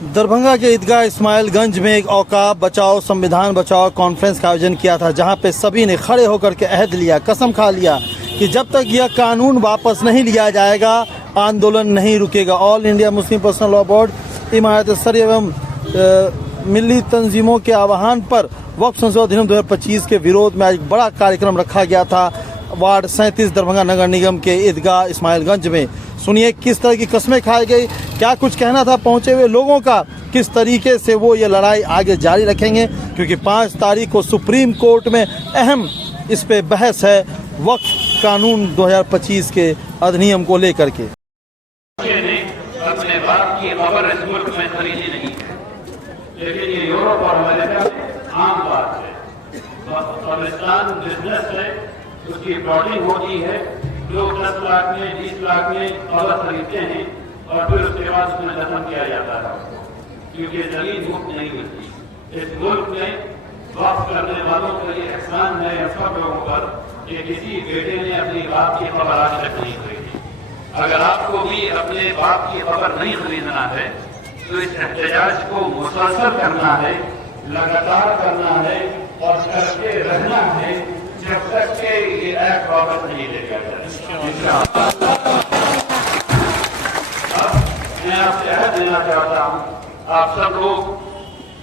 दरभंगा के ईदगाह इस्माइलगंज में एक औकाफ बचाओ संविधान बचाओ कॉन्फ्रेंस का आयोजन किया था, जहां पे सभी ने खड़े होकर के अहद लिया, कसम खा लिया कि जब तक यह कानून वापस नहीं लिया जाएगा आंदोलन नहीं रुकेगा। All India Muslim personal law board इमारत सरी एवं मिली तंजीमों के आह्वान पर वक्फ संशोधन अधिनियम 2025 के विरोध में आज बड़ा कार्यक्रम रखा गया था वार्ड 37 दरभंगा नगर निगम के ईदगाह इस्माइलगंज में। सुनिए किस तरह की कस्में खाई गई, क्या कुछ कहना था पहुंचे हुए लोगों का, किस तरीके से वो ये लड़ाई आगे जारी रखेंगे, क्योंकि 5 तारीख को सुप्रीम कोर्ट में अहम इस पे बहस है वक्फ कानून 2025 के अधिनियम को लेकर के। अपने बाप की खबर इस मुल्क में खरीदी नहीं है, लेकिन ये यूरोप और अमेरिका में आम बात है। कब्रिस्तान बिजनेस है, उसकी प्लॉटिंग होती है, लोग 10 लाख में 20 लाख में खबर खरीदते हैं और फिर उसके बाद उसमें दफन किया जाता है, क्योंकि जमीन मुफ्त नहीं मिलती। इस मुल्क में वक्फ करने वालों का ये एहसान है सब लोगों पर कि किसी बेटे ने अपनी बाप की खबर आज तक नहीं खरीदी। अगर आपको भी अपने बाप की खबर नहीं खरीदना है तो इस एहतजाज को मुसलसल करना है, लगातार करना है और करके रहना है जब तक के ये एक्ट वापस नहीं ले लिया जाए। अब मैं आपसे अहद देना चाहता हूँ, आप सब लोग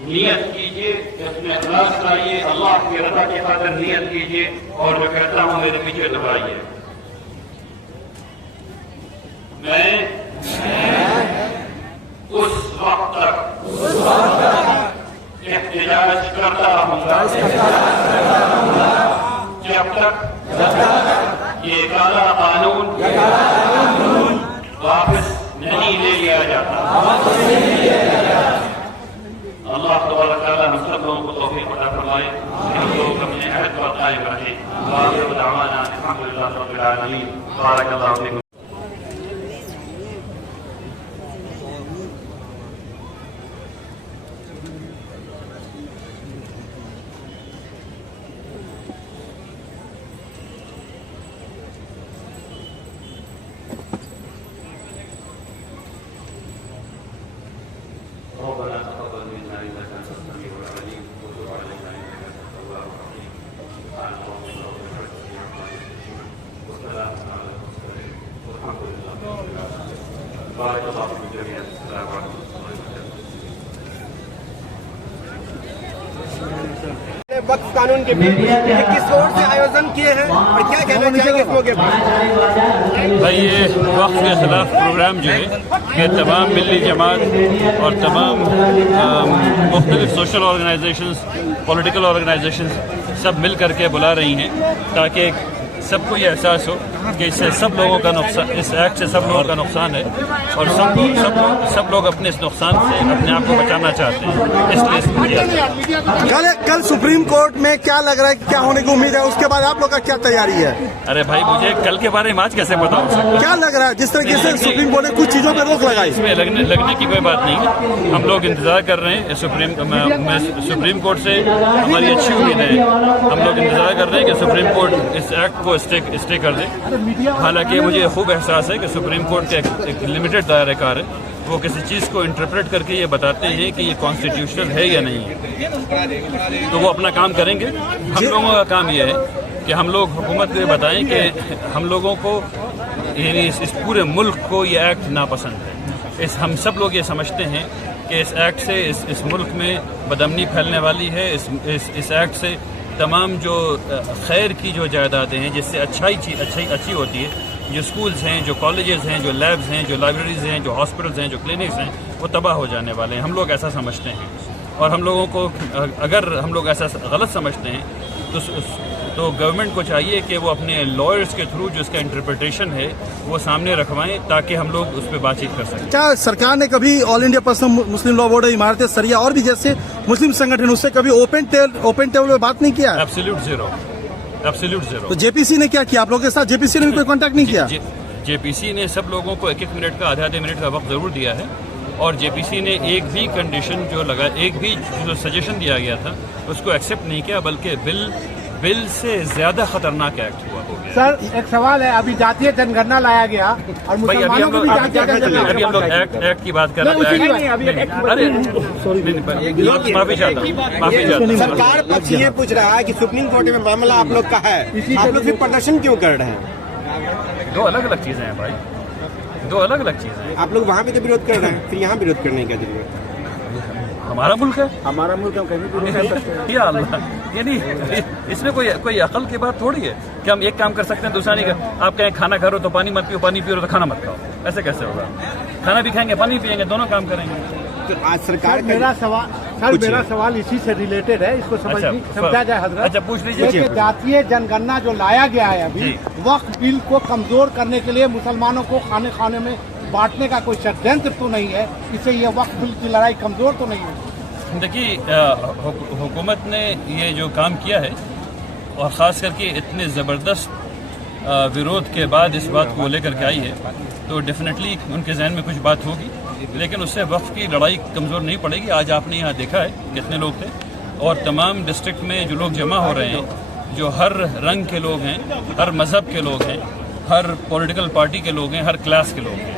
नियत कीजिए, इसमें इखलास लाइए, अल्लाह की रज़ा की खातिर नियत कीजिए और मैं कहता हूँ मेरे पीछे दबाइए। मैं उस वक्त तक एहतजाज करता रहूंगा जब तक ये काला कानून वापस नहीं ले लिया जाता। अल्लाह तबारक तआला हम सब लोगों को तौफीक अता फरमाए, हम लोग अपने अहद पर कायम रहें। आखिर दअवाना अल्हम्दुलिल्लाह रब्बिल आलमीन। बारकल्लाहु फीकुम। वक्फ कानून के किस ओर से आयोजन किए हैं और क्या कहना चाहेंगे इस मौके पर? भाई ये वक्फ के खिलाफ प्रोग्राम जो है कि तमाम मिली जमात और तमाम मुख्तलिफ सोशल ऑर्गेनाइजेशंस, पॉलिटिकल ऑर्गेनाइजेशंस सब मिल करके बुला रही हैं ताकि सबको ये एहसास हो कि इससे सब लोगों का नुकसान, इस एक्ट से सब लोगों का नुकसान है और सब लोग अपने इस नुकसान से अपने आप को बचाना चाहते हैं, इसलिए कल सुप्रीम कोर्ट में क्या लग रहा है, क्या होने की उम्मीद है, उसके बाद आप लोग का क्या तैयारी है? अरे भाई मुझे कल के बारे में आज कैसे पता हो सकता है? क्या लग रहा है जिस तरीके से सुप्रीम कोर्ट ने कुछ चीजों पर रोक लगाई? इसमें लगने की कोई बात नहीं है। हम लोग इंतजार कर रहे हैं सुप्रीम कोर्ट से, हमारी अच्छी उम्मीद है, हम लोग इंतजार कर रहे हैं कि सुप्रीम कोर्ट इस एक्ट को स्टे कर दे। हालांकि मुझे खूब एहसास है कि सुप्रीम कोर्ट के एक लिमिटेड दायरे कार है, वो किसी चीज़ को इंटरप्रेट करके ये बताते हैं कि ये कॉन्स्टिट्यूशनल है या नहीं है, तो वो अपना काम करेंगे। हम लोगों का काम ये है कि हम लोग हुकूमत को ये बताएं कि हम लोगों को यानी इस पूरे मुल्क को ये एक्ट नापसंद है। हम सब लोग ये समझते हैं कि इस एक्ट से इस मुल्क में बदअमनी फैलने वाली है। इस एक्ट से तमाम जो खैर की जो जायदादें हैं जिससे अच्छी होती है, जो स्कूल्स हैं, जो कॉलेजेस हैं, जो लैब्स हैं, जो लाइब्रेरीज हैं, जो हॉस्पिटल्स हैं, जो क्लिनिक्स हैं, वो तबाह हो जाने वाले हैं। हम लोग ऐसा समझते हैं और हम लोगों को अगर हम लोग ऐसा गलत समझते हैं तो गवर्नमेंट को चाहिए कि वो अपने लॉयर्स के थ्रू जो इसका इंटरप्रिटेशन है वो सामने रखवाएं ताकि हम लोग उस पर बातचीत कर सकें। क्या सरकार ने कभी ऑल इंडिया पर्सनल मुस्लिम लॉ बोर्ड, इमारत सरिया और भी जैसे मुस्लिम संगठन उससे कभी ओपन टेबल में बात नहीं किया? Absolute zero. तो जेपीसी ने क्या किया आप लोगों के साथ? जेपीसी ने भी कोई कांटेक्ट नहीं किया? जेपीसी ने सब लोगों को 1-1 मिनट का, आधे मिनट का वक्त जरूर दिया है और जेपीसी ने एक भी कंडीशन एक भी जो सजेशन दिया गया था उसको एक्सेप्ट नहीं किया, बल्कि बिल से ज्यादा खतरनाक एक्ट हो गया। सर एक सवाल है, अभी जातीय जनगणना लाया गया और भाई अभी मुसलमानों हम को लोग भी जातीय जनगणना अभी हम लोग एक्ट की बात कर रहे हैं। अरे माफी चाहता हूँ, माफी चाहता हूँ। सरकार पक्ष ये पूछ रहा है कि सुप्रीम कोर्ट में मामला आप लोग का है, आप लोग फिर प्रदर्शन क्यों कर रहे हैं? दो अलग अलग चीजें हैं भाई, दो अलग अलग चीजें हैं। आप लोग वहाँ पे तो विरोध कर रहे हैं, फिर यहाँ विरोध करने की क्या जरूरत है? हमारा मुल्क है, हमारा मुल्क हम कहीं भी विरोध कर सकते हैं। या अल्लाह, ये नहीं, इसमें कोई अकल की बात थोड़ी है कि हम एक काम कर सकते हैं दूसरा नहीं कर। आप कहें खाना खा रहे हो तो पानी मत पियो, पानी पियो तो खाना मत खाओ, ऐसे कैसे होगा? खाना भी खाएंगे पानी पियेंगे, दोनों काम करेंगे। तो आज सरकार सर मेरा सवाल इसी से रिलेटेड है, इसको समझा जाए हजरत। अच्छा पूछ लीजिए। कि जातीय जनगणना जो लाया गया है अभी, वक्फ बिल को कमजोर करने के लिए मुसलमानों को खाने खाने में बांटने का कोई षड्यंत्र तो नहीं है? इससे ये वक्फ बिल की लड़ाई कमजोर तो नहीं है? देखिए हुकूमत ने ये जो काम किया है और ख़ास करके इतने ज़बरदस्त विरोध के बाद इस बात को लेकर के आई है, तो डेफिनेटली उनके जहन में कुछ बात होगी, लेकिन उससे वक्फ की लड़ाई कमज़ोर नहीं पड़ेगी। आज आपने यहाँ देखा है कितने लोग थे, और तमाम डिस्ट्रिक्ट में जो लोग जमा हो रहे हैं, जो हर रंग के लोग हैं, हर मज़हब के लोग हैं, हर पॉलिटिकल पार्टी के लोग हैं, हर क्लास के लोग हैं,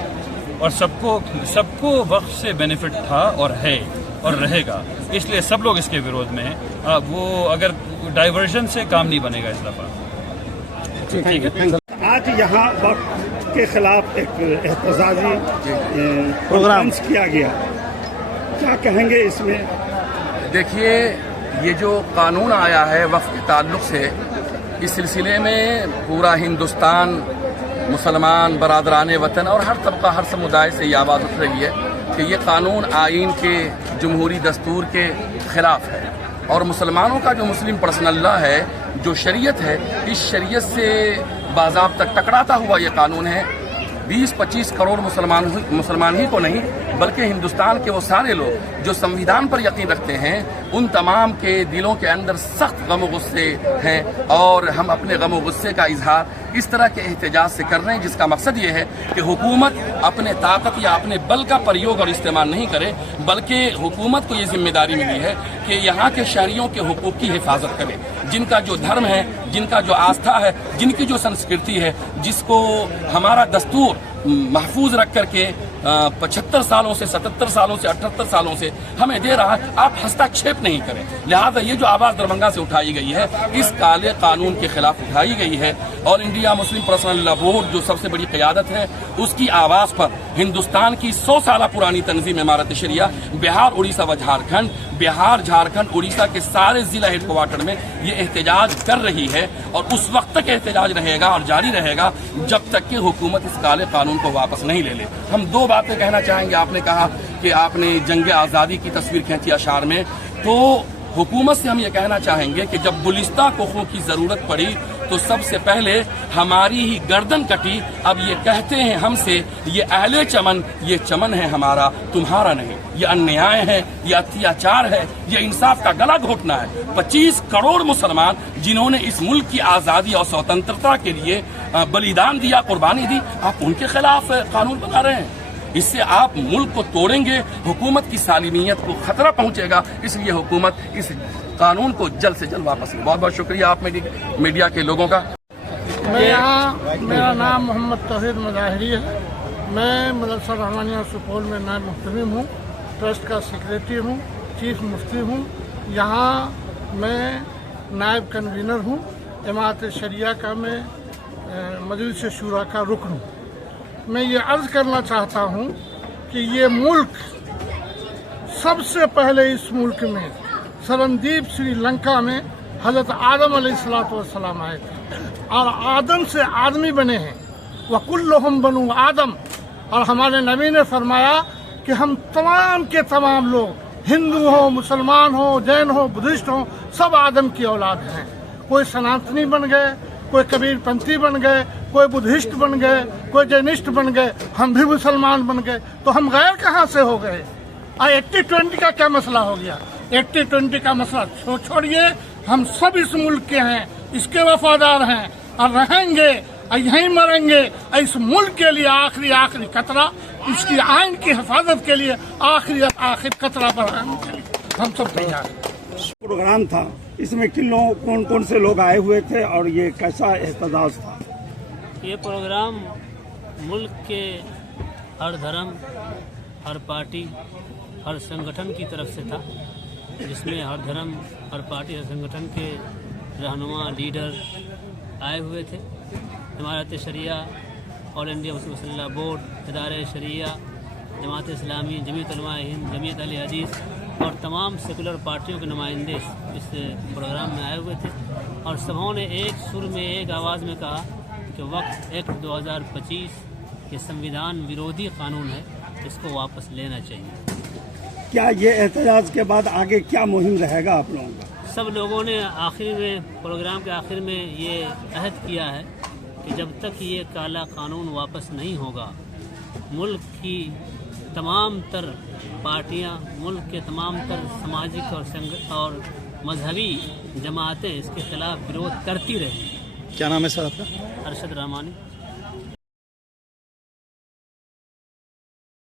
और सबको वक्फ से बेनिफिट था और है और रहेगा, इसलिए सब लोग इसके विरोध में हैं। वो अगर डाइवर्जन से काम नहीं बनेगा इस दफ़ा। ठीक है। आज यहाँ वक्त के खिलाफ एक एहतजाजी प्रोग्राम किया गया, क्या कहेंगे इसमें? देखिए, ये जो कानून आया है वक्फ के ताल्लुक से, इस सिलसिले में पूरा हिंदुस्तान, मुसलमान बरादरान वतन और हर तबका, हर समुदाय से ये आवाज़ उठ रही है कि ये कानून आइन के, जमहूरी दस्तूर के खिलाफ है, और मुसलमानों का जो मुस्लिम पर्सनल लॉ है, जो शरीयत है, इस शरीयत से बाज़ाब्ता टकराता हुआ ये कानून है। 20-25 करोड़ मुसलमान ही को नहीं, बल्कि हिंदुस्तान के वो सारे लोग जो संविधान पर यकीन रखते हैं, उन तमाम के दिलों के अंदर सख्त गम और गुस्से हैं, और हम अपने गम और गुस्से का इजहार इस तरह के एहतजाज से कर रहे हैं, जिसका मकसद ये है कि हुकूमत अपने ताकत या अपने बल का प्रयोग और इस्तेमाल नहीं करे, बल्कि हुकूमत को ये जिम्मेदारी मिली है कि यहाँ के शहरियों के हुकूक की हिफाजत करे, जिनका जो धर्म है, जिनका जो आस्था है, जिनकी जो संस्कृति है, जिसको हमारा दस्तूर महफूज रख करके 75 सालों से, 77 सालों से, 78 सालों से हमें दे रहा है, आप हस्तक्षेप नहीं करें। लिहाजा ये जो आवाज़ दरभंगा से उठाई गई है, इस काले कानून के खिलाफ उठाई गई है, और India Muslim personal law board जो सबसे बड़ी क़यादत है, उसकी आवाज़ पर हिंदुस्तान की 100 साल पुरानी तंजीम इमारत शरिया बिहार, उड़ीसा व झारखंड, बिहार, झारखंड, उड़ीसा के सारे जिला हेडक्वार्टर में ये एहतजाज कर रही है, और उस वक्त तक एहतजाज रहेगा और जारी रहेगा जब तक कि हुकूमत इस काले कानून को वापस नहीं ले ले। हम दो बातें कहना चाहेंगे। आपने कहा कि आपने जंग आज़ादी की तस्वीर खींची अशार में, तो हुकूमत से हम ये कहना चाहेंगे कि जब गुलिस्ता कोखों की ज़रूरत पड़ी तो सबसे पहले हमारी ही गर्दन कटी। अब ये कहते हैं हमसे, ये अहले चमन, ये चमन है हमारा, तुम्हारा नहीं। ये अन्याय है, ये अत्याचार है, ये इंसाफ का गला घोटना है। 25 करोड़ मुसलमान जिन्होंने इस मुल्क की आज़ादी और स्वतंत्रता के लिए बलिदान दिया, कुर्बानी दी, आप उनके खिलाफ कानून बना रहे हैं। इससे आप मुल्क को तोड़ेंगे, हुकूमत की सालिमियत को खतरा पहुंचेगा, इसलिए हुकूमत इस कानून को जल्द से जल्द वापस ले। बहुत बहुत शुक्रिया आप मीडिया के लोगों का। मैं यहाँ, मेरा नाम मोहम्मद तौहीद मज़ाहिरी है। मैं मदरसा रहमानिया सुपौल में नायब मुहतमिम हूँ, ट्रस्ट का सेक्रेटरी हूँ, चीफ मुफ्ती हूँ। यहाँ मैं नायब कन्वीनर हूँ। जमात शरिया का मैं मजलिस शूरा का रुकन हूँ। मैं ये अर्ज़ करना चाहता हूँ कि ये मुल्क, सबसे पहले इस मुल्क में सरनदीप श्रीलंका में हज़रत आदम अलैहिस्सलाम आए थे, और आदम से आदमी बने हैं, वकुल्लुहुम बनु आदम। और हमारे नबी ने फरमाया कि हम तमाम के तमाम लोग, हिंदू हो, मुसलमान हो, जैन हो, बुद्धिस्ट हो, सब आदम की औलाद हैं। कोई सनातनी बन गए, कोई कबीरपंथी बन गए, कोई बुद्धिस्ट बन गए, कोई जैनिस्ट बन गए, हम भी मुसलमान बन गए, तो हम गैर कहाँ से हो गए? 80-20 का क्या मसला हो गया? 80-20 का मसला छोड़िए, हम सब इस मुल्क के हैं, इसके वफादार हैं और रहेंगे, यहीं मरेंगे। इस मुल्क के लिए आखिरी कतरा, इसकी आइन की हिफाजत के लिए आखिरी कतरा पर हम सब तैयार हैं। प्रोग्राम था, इसमें कौन कौन से लोग आए हुए थे और ये कैसा एहतजाज था? ये प्रोग्राम मुल्क के हर धर्म, हर पार्टी, हर संगठन की तरफ से था, जिसमें हर धर्म, हर पार्टी, हर संगठन के रहनुमा लीडर आए हुए थे। इमारत शरिया, ऑल इंडिया मुस्लिम मसल्ला बोर्ड, इदारे शरिया, जमात इस्लामी, जमीयत उलमा हिंद, जमीयत अहले हदीस और तमाम सेकुलर पार्टियों के नुमाइंदे इस प्रोग्राम में आए हुए थे और सबों ने एक सुर में, एक आवाज़ में कहा कि वक्फ एक्ट 2025 ये संविधान विरोधी कानून है, इसको वापस लेना चाहिए। क्या ये एहतजाज के बाद आगे क्या मुहिम रहेगा आप लोगों का? सब लोगों ने आखिर में, प्रोग्राम के आखिर में ये अहद किया है कि जब तक ये काला कानून वापस नहीं होगा, मुल्क की तमाम तर पार्टियां, मुल्क के तमाम तर सामाजिक और मजहबी जमातें इसके खिलाफ विरोध करती रहेंगी। क्या नाम है सर आपका? अरशद रहमानी।